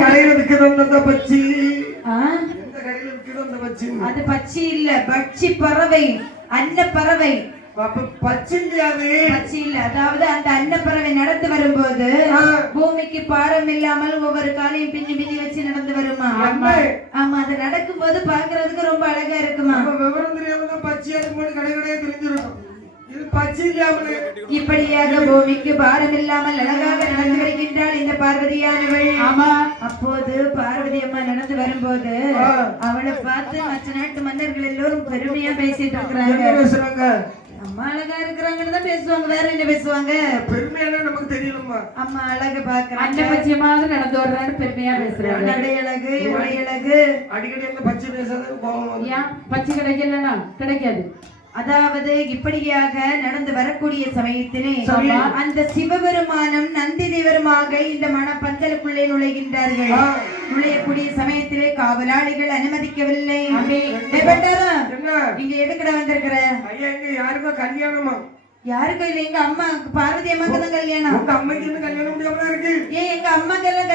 கடையில விற்கிது அந்த பச்சி? எந்த கடையில விற்கிது அந்த பச்சி? அது பச்சி இல்ல பட்சி பறவை அன்ன பறவை. அதாவது அந்த அன்னப்பறவை நடந்து வரும்போது. பூமிக்கு பாரம் இல்லாமல் ஒவ்வொரு காலையும் பின்னி பின்னி வச்சு நடந்து வருமா? ஆமா. அது நடக்கும் போது பாக்குறதுக்கு ரொம்ப அழகா இருக்குமா? விவரம் தெரியாம பச்சையா இருக்கும்போது கடை கடையா தெரிஞ்சிருக்கும். இப்படியாக பூமிக்கு பாரம் இல்லாமல் அழகாக நடந்து வருகின்றாள் இந்த பார்வதியானவள். ஆமா. அப்போது பார்வதி அம்மா நடந்து வரும்போது. அவளை பார்த்து மற்ற நாட்டு மன்னர்கள் எல்லோரும் பெருமையா பேசிட்டு இருக்கிறாங்க. பேசுறாங்க. அம்மா அழகா இருக்கிறாங்கன்னு தான் பேசுவாங்க வேற என்ன பேசுவாங்க? பெருமையான நமக்கு தெரியணுமா அம்மா அழகு பாக்குறாங்க அண்ணன் பச்சை மாதிரி நடந்து வர்றாரு பெருமையா பேசுறாரு நடை அழகு உடை அழகு அடிக்கடி பச்சை பேசாத பச்சை கிடைக்கலன்னா? கிடைக்காது. அதாவது இப்படியாக நடந்து வரக்கூடிய சமயத்திலே. அந்த சிவபெருமானும் நந்தி தேவருமாக இந்த மணப்பந்தலுக்குள்ளே நுழைகின்றார்கள். நுழையக்கூடிய சமயத்திலே காவலாளிகள் அனுமதிக்கவில்லை. இங்க எதுக்குடா வந்திருக்கிற? ஐயா இங்க யாருக்கோ கல்யாணமா? யாருக்கும் இல்ல எங்க அம்மா பார்வதி அம்மாக்கு தான் கல்யாணம். அம்மைக்கு கல்யாணம் முடியாம இருக்கு? ஏன் எங்க அம்மாக்கு எல்லாம்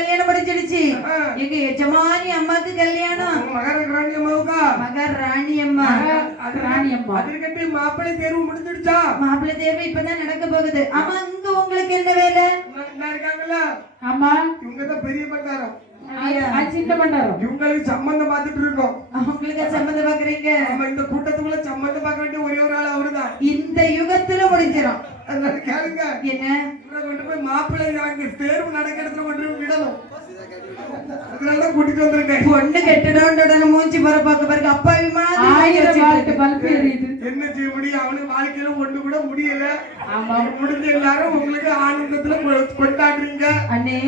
ஆ. எங்க எஜமானி அம்மாக்கு கல்யாணம் உங்க மகாராணி அம்மாவுக்கா மகர் ராணி அம்மா அது ராணி அம்மா. அதற்கட்டி மாப்பிள்ளை தேர்வு முடிஞ்சிடுச்சா மாப்பிள்ளை தேர்வு இப்பதான் நடக்க போகுது ஆமா இங்க உங்களுக்கு என்ன வேலை என்ன இருக்காங்கல்ல ஆமா இவங்க தான் பெரிய பண்டாரம் சின்ன பண்டாரம் இவங்களுக்கு சம்பந்தம் பார்த்துட்டு இருக்கோம் உங்களுக்கு சம்மந்தம் பாக்குறீங்க நம்ம இந்த கூட்டத்துக்குள்ள சம்பந்தம் பார்க்க வேண்டிய ஒரே ஒரு ஆள் அவருதான் இந்த யுகத்துல முடிஞ்சிடும் கேளுங்க என்ன கொண்டு போய் மாப்பிள்ளை தேர்வு நடக்கிற இடத்துல கொண்டு விடணும் அதனால தான் கூட்டிட்டு வந்திருக்கேன். பொண்ணு கெட்டுடோன்னு மூஞ்சி போற பாக்க பாருங்க. அப்பாவி மாதிரி ஆயிரம் வச்சுட்டு வாட்டு பல்பு எரியுது என்ன செய்ய முடியும் அவனுக்கு வாழ்க்கையில ஒண்ணு கூட முடியல. ஆமா. முடிஞ்ச எல்லாரும் உங்களுக்கு ஆனந்தத்துல கொ- கொண்டாடுறீங்க. அண்ணே.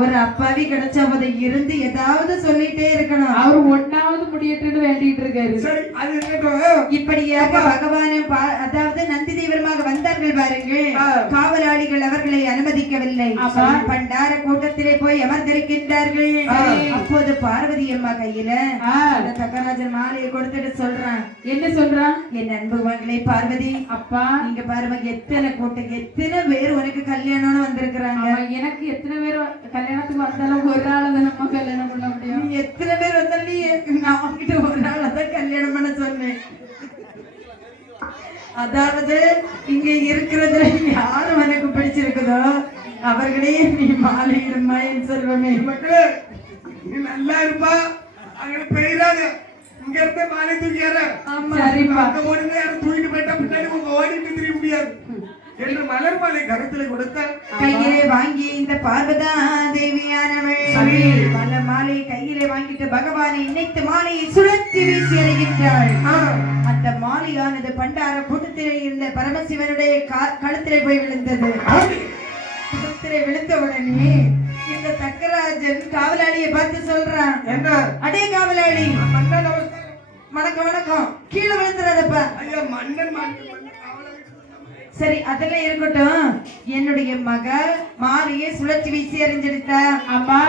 ஒரு அப்பாவி கிடைச்சா அதை இருந்து ஏதாவது சொல்லிட்டே இருக்கணும். அவர் ஒன்னாவது முடியட்டுன்னு வேண்டிட்டு இருக்காரு. சரி அது இருக்கட்டும் இப்படியாக பகவானை அதாவது நந்தி தெய்வமாக வந்தார்கள் பாருங்கள். காவலாளிகள் அவர்களை அனுமதிக்கவில்லை. பண்டார கூட்டத்திலே போய் அமர்ந்திருக்கின்றார்கள். அப்போது பார்வதி அம்மா கையில தக்கராஜன் மாலையை கொடுத்துட்டு சொல்றான். என்ன சொல்றான்? என் அன்பு மகளே பார்வதி அப்பா. நீங்க பாருங்க எத்தனை கூட்டம் எத்தனை பேர் உனக்கு கல்யாணம்னு வந்திருக்கிறாங்க. எனக்கு எத்தனை பேர் கல்யாணத்துக்கு வந்தாலும் ஒரு ஆளை நம்ம கல்யாணம் பண்ண முடியும்? எத்தனை பேர் வந்தாலும் உன்கிட்ட ஒரு நாள் தான் கல்யாணம் பண்ண சொன்னேன். அதாவது இங்க இருக்கிறதுல யாரு உனக்கு பிடிச்சிருக்குதோ அவர்களே நீ மாலையிடுமா என் செல்வமே. மக்களே நீ நல்லா இருப்பா. அங்க பெய்யாத இங்க இருந்த மாலை தூக்கியார ஆமா. சரிப்பா அங்க ஓடினா யாரும் தூக்கிட்டு போயிட்டா பின்னாடி உங்க ஓடிட்டு திரிய முடியாது. என்று மலர் மாலை கருத்துல கொடுத்த கையிலே வாங்கி இந்த பார்வதா தேவியானவள். பல மாலை கையிலே வாங்கிட்டு பகவானை இணைத்து மாலையை சுழற்றி வீசி எறிகின்றாள் அந்த மாலையானது பண்டார கூட்டத்திலே இருந்த பரமசிவனுடைய கழுத்திலே போய் விழுந்தது. கழுத்திலே விழுந்த உடனே இந்த தக்கராஜன் காவலாளியை பார்த்து சொல்றான் என்ன? அடே காவலாளி வணக்கம் வணக்கம். கீழே விழுந்துறாதப்பா. ஐயா மன்னன் சரி அதெல்லாம் இருக்கட்டும். என்னுடைய மக மாலையை சுழற்சி வீசி எறிஞ்சிருத்தா அம்மா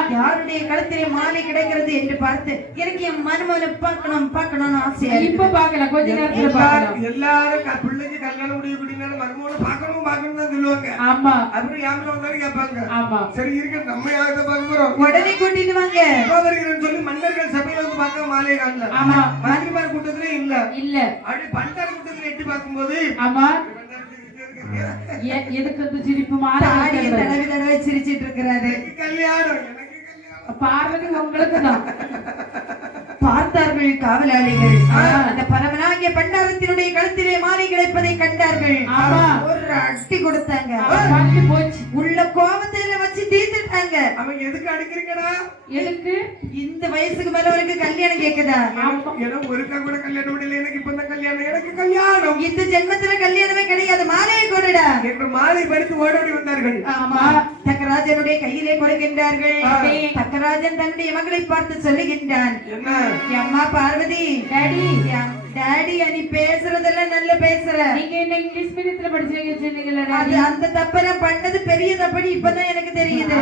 யாருடைய கழுத்திலே மாலை கிடைக்கிறது என்று பார்த்து எனக்கு என் மருமகனை பார்க்கணும் பார்க்கணும்னு ஆசையா. இப்ப பாக்கல கொஞ்ச நேரத்துல பாக்கலாம் எல்லாரும் பிள்ளைக்கு கல்யாணம் முடிய கூடிய மருமகளை பார்க்கணும் பார்க்கணும் தான் சொல்லுவாங்க. ஆமா. அப்புறம் யாரும் வந்தாலும் கேட்பாங்க. ஆமா. சரி இருக்கு நம்ம யாரை பார்க்க போறோம்? உடனே கூட்டிட்டு வாங்க. வருகிறேன்னு சொல்லி மன்னர்கள் சபையில வந்து பார்க்க மாலையை காணல ஆமா. மந்திரிமார் கூட்டத்திலே இல்ல. இல்ல. அப்படி பண்டார கூட்டத்துல எட்டி பார்க்கும்போது ஆமா. எதுக்கு சிரிப்பு மாலை வைக்கிறது? தடவி தடவை சிரிச்சிட்டு இருக்கிறாரு. கல்யாணம். பார்வதி உங்களுக்கு தான் பார்த்தார்கள் காவலாளிகள். அந்த பரமனாகிய பண்டாரத்தினுடைய கழுத்திலே மாலை கிடைப்பதை கண்டார்கள். ஆமா. ஒரு அட்டி கொடுத்தாங்க. போச்சு. உள்ள கோபத்துல வச்சு தீர்த்துட்டாங்க. அவன் எதுக்கு அடிக்கிறீங்கடா? எதுக்கு? இந்த வயசுக்கு மேல உனக்கு கல்யாணம் கேக்குதா? எனக்கு ஒருக்கா கூட கல்யாணம் முடியல எனக்கு இப்ப கல்யாணம் எனக்கு கல்யாணம். இந்த ஜென்மத்துல கல்யாணமே கிடையாது. மாலையை கொடுடா என்று மாலை பறித்து ஓடோடி வந்தார்கள். ஆமா. தக்கராஜனுடைய கையிலே கொடுக்கின்றார்கள். ஆ. தக்கராஜன் தன்னுடைய மகளை பார்த்து சொல்லுகின்றான். அம்மா பார்வதி டாடி. டாடி நீ பேசுறதெல்லாம் நல்ல பேசுற. நீங்க என்ன இங்கிலீஷ் மீடியத்துல படிச்சீங்க அது அந்த தப்ப நான் பண்ணது பெரிய தப்படி இப்பதான் எனக்கு தெரியுது.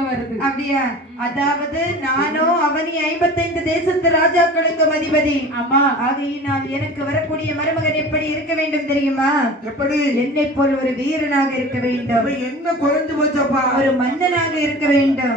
வருது. அப்படியா? அதாவது நானும் அவனி ஐம்பத்தைந்து தேசத்து ராஜாக்களுக்கு அதிபதி. ஆமா. ஆகையினால் எனக்கு வரக்கூடிய மருமகன் எப்படி இருக்க வேண்டும் தெரியுமா? எப்படி? என்னை போல் ஒரு வீரனாக இருக்க வேண்டும். என்ன குறைஞ்சு போச்சப்பா? ஒரு மன்னனாக இருக்க வேண்டும்.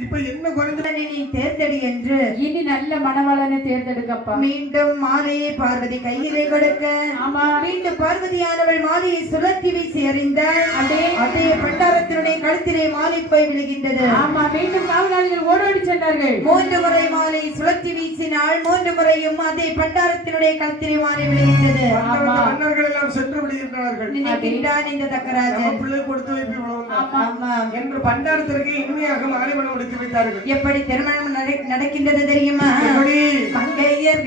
இப்ப என்ன குறைஞ்சு நீ தேர்ந்தெடு என்று இனி நல்ல மணவாளனை தேர்ந்தெடுக்கப்பா மீண்டும் மாலையை பார்வதி கையிலே கொடுக்க ஆமா. மீண்டும் பார்வதியானவள் மாலையை சுழற்றி வீசி எறிந்தாள். அதே அதே பண்டாரத்தினுடைய கழுத்திலே மாலை போய் விழுகின்றது ஆமா மீண்டும் காவலாளிகள் ஓடோடி சென்றார்கள். மூன்று முறை மாலை சுழற்றி வீசினாள் மூன்று முறையும் அதே பண்டாரத்தினுடைய கழுத்திலே மாலை விழுகின்றது. வந்த வந்த மன்னர்கள் எல்லாம் சென்று விடுகின்றார்கள். நினைக்கின்றான் இந்த நம்ம தக்கராஜன் பிள்ளை கொடுத்து வைப்பு என்று பண்டாரத்திற்கு இனிமையாக மாலைமணம் எடுத்து வைத்தார்கள். எப்படி திருமணம் நட- நடக்கின்றது தெரியுமா? மங்கையர்கள்